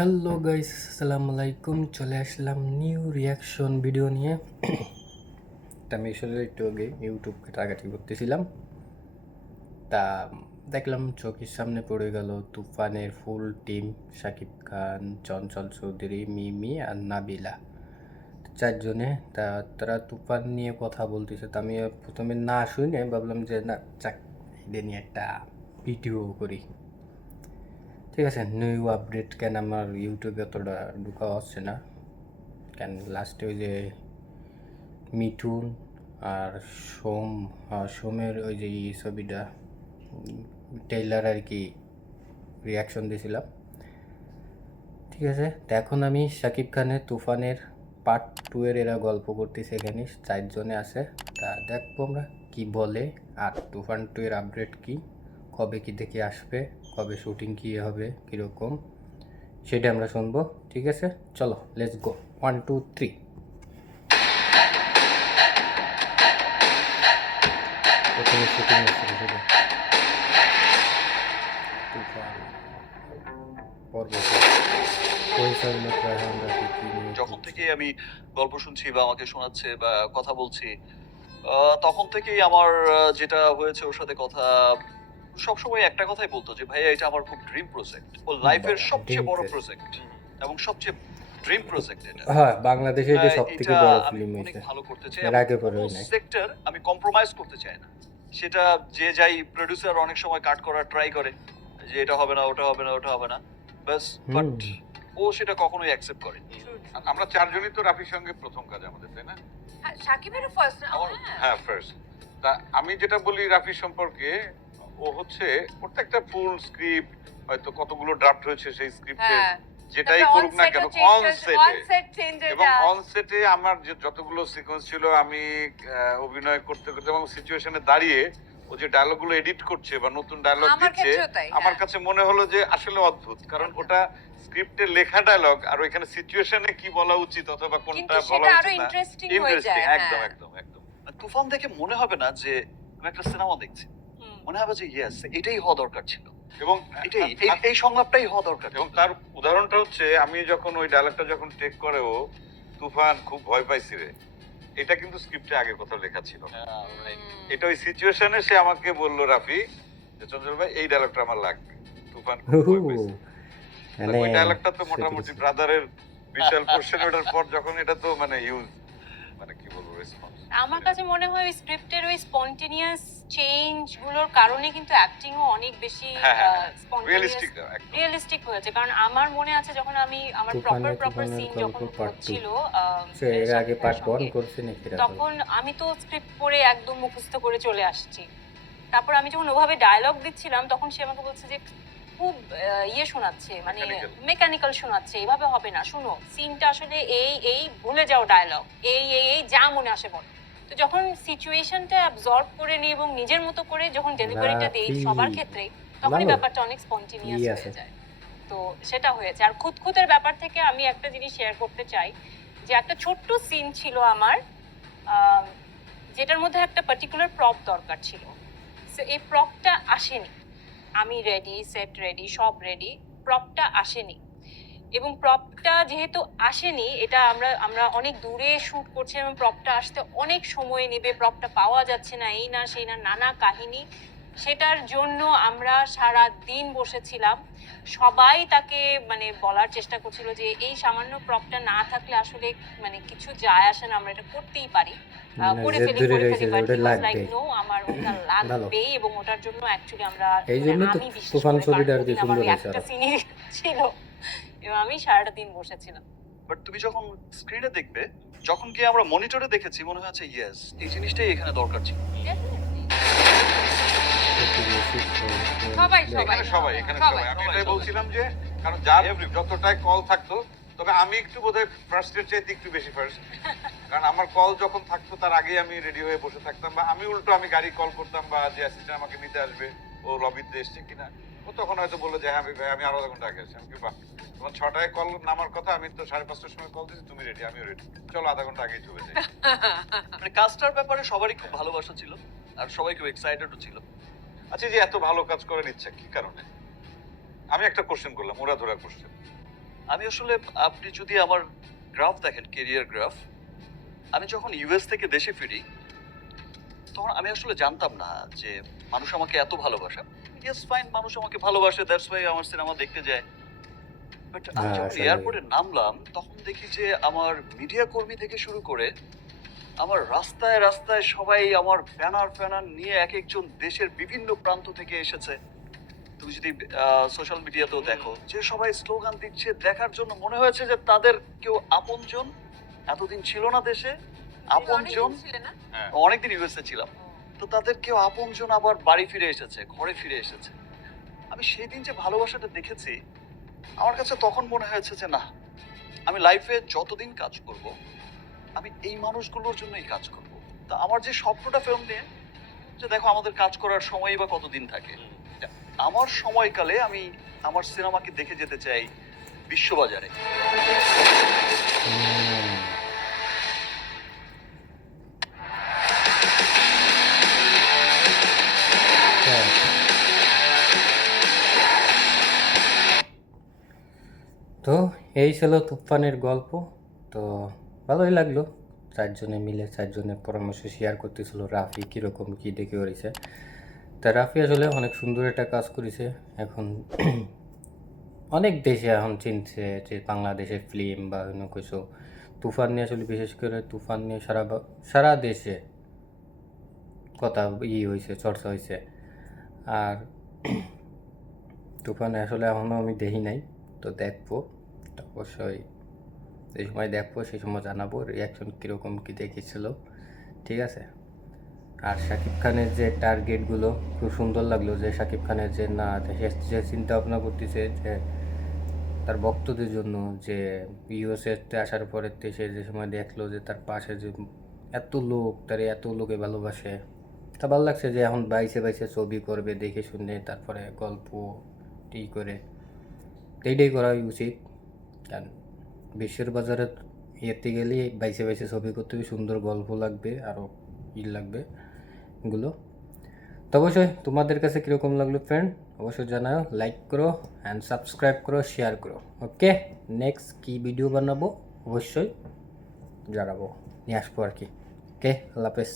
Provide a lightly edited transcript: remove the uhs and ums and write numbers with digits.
Hello guys, আসসালামু আলাইকুম। চলে আসলাম নিউ রিয়াকশন ভিডিও নিয়ে। আমি আসলে একটু আগে ইউটিউব ঘাটাঘাটি করতেছিলাম, তা দেখলাম চোখের সামনে পড়ে গেল তুফানের ফুল টিম। শাকিব খান, চঞ্চল চৌধুরী, মিমি আর নাবিলা, চারজনে। তারা তুফান নিয়ে কথা বলতেছে। তা আমি প্রথমে না শুনে ভাবলাম যে না, চাক, এদের নিয়ে একটা ভিডিও করি। ঠিক আছে, নিউ আপডেট কেন আমার ইউটিউবে অতটা ঢুকা হচ্ছে না, কেন লাস্টে ওই যে মিঠুন আর সোমের ওই যে ছবিটা টেইলার আর কি রিয়াকশন দিয়েছিলাম। ঠিক আছে, তো এখন আমি শাকিব খানের তুফানের পার্ট 2 এর এরা গল্প করতেছে, এখানে চারজনে আছে। তা দেখবো আমরা কি বলে, আর তুফান 2 এর আপডেট কি, কবে কি থেকে আসবে, কবে শুটিং কী হবে, কীরকম, সেটা আমরা শুনবো। ঠিক আছে, চলো লেটস গো, 1 2 3। প্রথমে শুটিং হচ্ছে শুধু তুফান পর্বত পরিচালনা রায়হান রাফি কি নিয়ে যখন থেকে আমি গল্প শুনছি বা আমাকে শোনাচ্ছে বা কথা বলছি, তখন থেকেই আমার যেটা হয়েছে ওর সাথে কথা, সবসময় একটা কথাই বলতো যে ভাইয়া এটা আমার খুব ড্রিম প্রজেক্ট, ওর লাইফের বাবা সবচেয়ে বড় ডেঞ্জার। প্রজেক্ট এবং সবচেয়ে ড্রিম প্রজেক্ট এটা। হ্যাঁ, বাংলাদেশে এটা সব থেকে এটা বড় আমি ফিল্ম অনেক হয়েছে, ভালো করতে চাই এর এবং আগে পরে কোনো হয় নাই। সেক্টর আমি কম্প্রোমাইজ করতে চাই না। সেটা যে যাই প্রোডিউসার অনেক সময় কাট করার ট্রাই করে যে এটা হবে না, ওটা হবে না, ওটা হবে না, বাস, বাট ও সেটা কখনোই অ্যাকসেপ্ট করেনি। আমরা চারজনই তো রাফির সঙ্গে প্রথম কাজ আমাদের, তাই না? হ্যাঁ, সাকিবেরও ফার্স্ট আমার হ্যাঁ, ফার্স্ট। তা আমি যেটা বলি রাফির সম্পর্কে, ও হচ্ছে ওর তো একটা ফুল স্ক্রিপ্ট, হয়তো কতগুলো ড্রাফট হয়েছে সেই স্ক্রিপ্টে, হ্যাঁ যেটাই করুক না কেন অন সেটে, এবং অন সেটে আমার যে যতগুলো সিকোয়েন্স ছিল আমি অভিনয় করতে করতে এবং সিচুয়েশনে দাঁড়িয়ে ও যে ডায়লগগুলো এডিট করছে বা নতুন ডায়লগ আমার দিচ্ছে, ক্ষেত্রেও তাই, আমার হ্যাঁ। কাছে মনে হলো যে আসলে অদ্ভুত, কারণ ওটা স্ক্রিপ্টে লেখা ডায়লগ আর ওইখানে সিচুয়েশনে কি বলা উচিত অথবা কোনটা কিন্তু বলা সেটা আরো উচিত না, ইন্টারেস্টিং হয়ে ইন্টারেস্টিং, যায়, একদম হ্যাঁ। একদম একদম। তুফান দেখে মনে হবে না যে আমি একটা সিনেমা দেখছি, মনে হবে যে ইয়েস এটাই হওয়া দরকার ছিল, এবং এটাই এই সংলাপটাই হওয়া দরকার। এবং তার উদাহরণটা হচ্ছে আমি যখন ওই ডায়লগটা যখন টেক করে ও, তুফান খুব ভয় পাইছি রে, এটা কিন্তু স্ক্রিপ্টে আগে কোথাও লেখা ছিল না। এটা ওই সিচুয়েশনে সে আমাকে বললো রাফি যে চঞ্চল ভাই এই ডায়লগটা আমার লাগবে, তুফান খুব ভয় পাইছে। মানে ওই ডায়লগটা তো মোটামুটি ব্রাদারের বিশাল পোর্শন ওঠার পর যখন এটা তো মানে হিউজ, মানে কি বলবো, রেসপন্স। আমার কাছে মনে হয় ওই স্ক্রিপ্টের ওই স্পন্টেনিয়াস চেঞ্জ গুলোর কারণে কিন্তু অ্যাক্টিংও অনেক বেশি রিয়েলিস্টিক একদম। রিয়েলিস্টিক হয়েছে। কারণ আমার মনে আছে যখন আমি আমার প্রপার সিন যখন হচ্ছিল সে এর আগে পার্ট 1 করছে নাকি? তখন আমি তো স্ক্রিপ্ট পড়ে একদম মুখস্থ করে চলে আসছি। তারপর আমি যখন ওভাবে ডায়লগ দিচ্ছিলাম তখন সে আমাকে বলছে যে খুব ইয়ে শোনাচ্ছে, মানে মেকানিক্যাল শোনাচ্ছে, এইভাবে হবে না, শুনো সিনটা আসলে এই এই ভুলে যাও ডায়লগ, এই এই এই যা মনে আসে বল। তো যখন সিচুয়েশনটা অ্যাবজর্ব করে নিই এবং নিজের মতো করে যখন ডেলিভারিটা দেই সবার ক্ষেত্রে, তখনই ব্যাপারটা অনেক স্পন্টেনিয়াস হয়ে যায়। তো সেটা হয়েছে। আর খুঁতখুঁতের ব্যাপার থেকে আমি একটা জিনিস শেয়ার করতে চাই, যে একটা ছোট্ট সিন ছিল আমার, যেটার মধ্যে একটা পার্টিকুলার প্রপ দরকার ছিল। সো এই প্রপটা আসেনি, আমি রেডি, সেট রেডি, সব রেডি, প্রপটা আসেনি। এবং প্রপটা যেহেতু আসেনি, এটা আমরা অনেক দূরে শুট করছি এবং প্রপটা আসতে অনেক সময় নেবে, প্রপটা পাওয়া যাচ্ছে না, এই না সেই না, নানা কাহিনী। সেটার জন্য আমরা সারা দিন বসেছিলাম, সবাই তাকে মানে বলার চেষ্টা করছিল যে এই সামান্য প্রপটা না থাকলে আসলে মানে কিছু যায় আসে না, আমরা এটা করতেই পারি, করে ফেলি, but he was like no, আমার ওটা লাগবেই। এবং ওটার জন্য অ্যাকচুয়ালি আমরা, আমি বিশেষ করে আমার একটা সিনই ছিল এবং আমি সারাটা দিন বসেছিলাম। বাট তুমি যখন স্ক্রিনে দেখবে, যখন কি আমরা মনিটরে দেখেছি, মনে হচ্ছে ইয়েস এই জিনিসটাই এখানে দরকার ছিল। সবাই এখানে সবাই আমি এটাই বলছিলাম যে কারণ যার যতটাই কল থাকতো, তবে আমি একটু বোধহয় ফার্স্টের চাইতে একটু বেশি ফার্স্ট, কারণ আমার কল যখন থাকতো তার আগেই আমি রেডি হয়ে বসে থাকতাম, বা আমি উল্টো আমি গাড়ি কল করতাম বা যে অ্যাসিস্ট্যান্ট আমাকে নিতে আসবে ও লবিতে এসছে কিনা, ও তখন হয়তো বললো যে হ্যাঁ আমি আরো আধা ঘন্টা আগে আসছি। আমি কি বাহ, তোমার 6টায় কল নামার কথা, আমি তো 5:30টার সময় কল দিয়েছি, তুমি রেডি, আমিও রেডি, চলো আধা ঘন্টা আগেই চলে যাই। মানে কাজটার ব্যাপারে সবারই খুব ভালোবাসা ছিল আর সবাই খুব এক্সাইটেডও ছিল। আচ্ছা, যে এত ভালো কাজ করার ইচ্ছা কি কারণে? আমি একটা কোশ্চেন করলাম, ওরা ধরা কোশ্চেন। আমি আসলে, আপনি যদি আমার গ্রাফ দেখেন, কেরিয়ার গ্রাফ, আমি যখন ইউএস থেকে দেশে ফিরি তখন আমি আসলে জানতাম না যে মানুষ আমাকে এত ভালোবাসে। ইয়েস ফাইন, মানুষ আমাকে ভালোবাসে, দ্যাটস ওয়াই আমার সিনেমা দেখতে যায়। বাট আমি হ্যাঁ, যখন আসলে। এয়ারপোর্টে নামলাম তখন দেখি যে আমার মিডিয়া কর্মী থেকে শুরু করে আমার রাস্তায় রাস্তায় সবাই আমার ব্যানার ফ্যানার নিয়ে এক একজন দেশের বিভিন্ন প্রান্ত থেকে এসেছে। তুমি যদি সোশ্যাল মিডিয়াতেও দেখো যে সবাই স্লোগান দিচ্ছে, দেখার জন্য মনে হয়েছে যে তাদের কেউ আপনজন এতদিন ছিল না দেশে, আপনজন ছিলেন না? অনেকদিন ইউএসএ ছিলাম, তো তাদের কেউ আপনজন আবার বাড়ি ফিরে এসেছে, ঘরে ফিরে এসেছে। আমি সেই দিন যে ভালোবাসাটা দেখেছি, আমার কাছে তখন মনে হয়েছে যে না, আমি লাইফে যতদিন কাজ করব আমি এই মানুষগুলোর জন্যই কাজ করব। তা আমার যে স্বপ্নটা ফিল্ম নিয়ে, যে দেখো আমাদের কাজ করার সময়ই বা কতদিন থাকে, আমার সময়কালে আমি আমার সিনেমাকে দেখে যেতে চাই বিশ্ববাজারে। হুম। হ্যাঁ। তো এই ছিল তুফানের গল্প। তো ভালোই লাগলো, চারজনে মিলে চারজনের পরামর্শ শেয়ার করতেছিল রাফি কীরকম কী দেখে করেছে। তা রাফি আসলে অনেক সুন্দর একটা কাজ করেছে। এখন অনেক দেশে এখন চিনছে যে বাংলাদেশের ফিল্ম বা অন্য কিছু। তুফান নিয়ে আসলে বিশেষ করে তুফান নিয়ে সারা দেশে কথা হয়েছে, চর্চা হয়েছে। আর তুফান আসলে এখনও আমি দেখি নাই, তো দেখবো, তো অবশ্যই যে সময় দেখবো সেই সময় জানাবো রিয়াকশন কীরকম কী দেখেছিল, ঠিক আছে। আর শাকিব খানের যে টার্গেটগুলো খুব সুন্দর লাগলো, যে শাকিব খানের যে না যে চিন্তা ভাবনা করতেছে যে তার ভক্তদের জন্য, যে ইউএসএতে আসার পরে সে যে সময় দেখলো যে তার পাশে যে এত লোক, তার এত লোকে ভালোবাসে, তা ভালো লাগছে যে এখন বাইসে বাইসে ছবি করবে দেখে শুনে, তারপরে গল্প টি করে, এইটাই করা উচিত। কারণ বিশ্বের বাজারে ইয়েতে গেলে বাইসে বাইসে ছবি করতে হবে, সুন্দর গল্প লাগবে, আরও লাগবে এগুলো। তো অবশ্যই তোমাদের কাছে কীরকম লাগলো ফ্রেন্ড, অবশ্যই জানাও, লাইক করো অ্যান্ড সাবস্ক্রাইব করো, শেয়ার করো। ওকে, নেক্সট কী ভিডিও বানাবো অবশ্যই জানাবো, নিয়ে আসবো আর কি। ওকে, আল্লাহ হাফেজ।